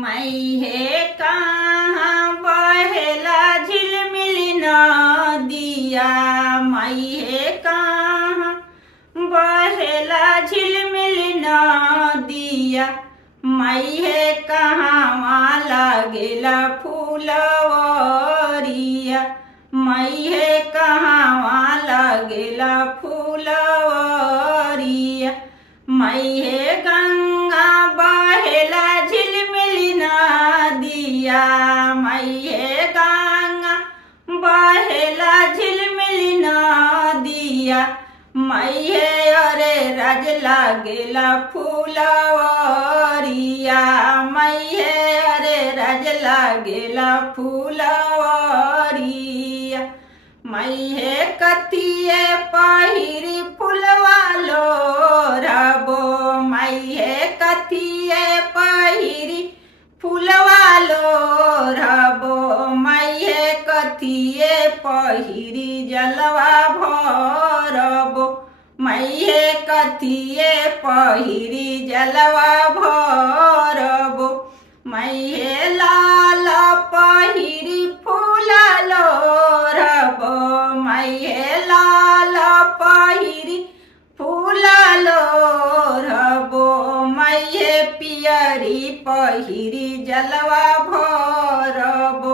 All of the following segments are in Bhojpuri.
मई है कहाँ बहेला झिलमिल नदिया। मई है कहाँ बहेला झिलमिल नदिया। मई है कहाँ लागेला फूलवरिया। मई है कहाँ लागेला फूलवरिया। मई है गंगा बहेला झिलमिल नदिया। मई है गंगा बहेला झिलमिल नदिया। मई है अरे राज लागेला फूलवरिया। मई है अरे राज लागेला फूलवरिया। मई है कथिए पहिरी फुलवा लोरबो। मई है कथिए पहिरी फुलवा लोरबो। मई है कथिए पहिरी जलवा भरबो। मई है कथिए पहिरी जलवा भरबो। मई है लाल पहिरी फूला लोरबो। मई है लाल पहिरी फूला लोरबो। मई है पियरी पहिरी जलवा भरबो।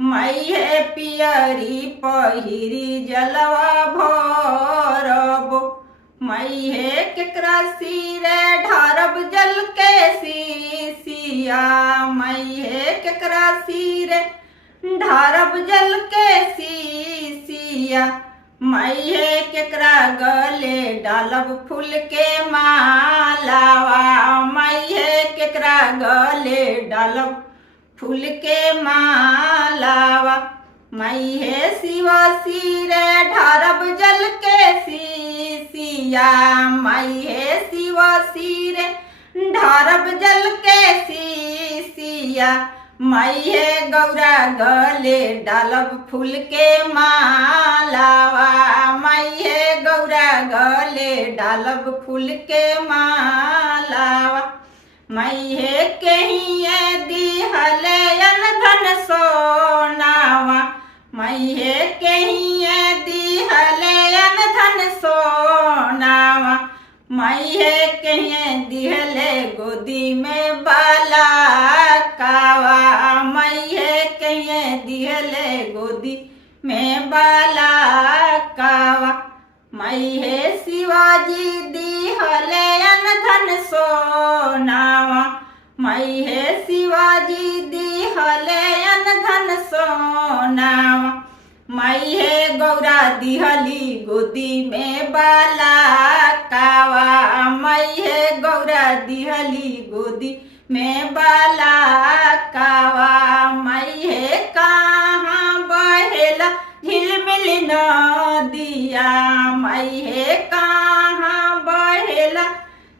मई है पियरी पहिरी जलवा भरबो। मई है केकरा सिरे ढारब जल के सीसिया। मई है केकरा सिरे ढारब जल के सीसिया। मई है केकरा गले डालब फूल के मालावा। मई है केकरा गले डालब फूल के मालावा। मई है शिव सिरे ढारब जल के सीसिया। मई है शिव सिरे ढारब जल के सीसिया। मई है गौरा गले डालब फूल के मालावा। मई है गौरा गले डालब फूल के मालावा। मई है कहिए दिहले धन सोनावा। मई है कहिए दिहले धन सोनावा। मई है कहिए दिहले गोदी में बाला कावा। मई है कहिए दिहले गोदी में बाला कावा। मई है शिवाजी दिहले धन सोनावा। मई है शिवाजी दिहले धन सोनावा। मई है गौरा दिहली गोदी में बाला कावा। मई है गौरा दिहली गोदी में बाला कावा। मई है कहाँ बहेला झिलमिल नदिया। मई है कहाँ बहेला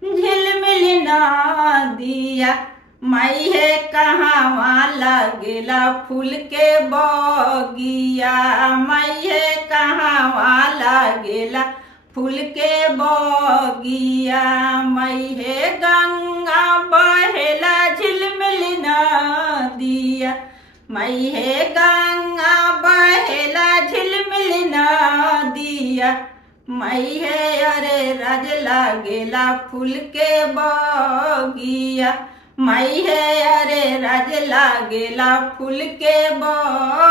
झिलमिल नदिया। मई है कहाँ लागेला फूल के बगिया। मई है कहाँ लागेला फूल के बगिया। मई है गंगा बहेला झिलमिल नदिया। मई है गंगा बहेला झिलमिल नदिया। मई है अरे राज लागेला फूल के बगिया। मई है अरे राज लागेला फूल के बगिया।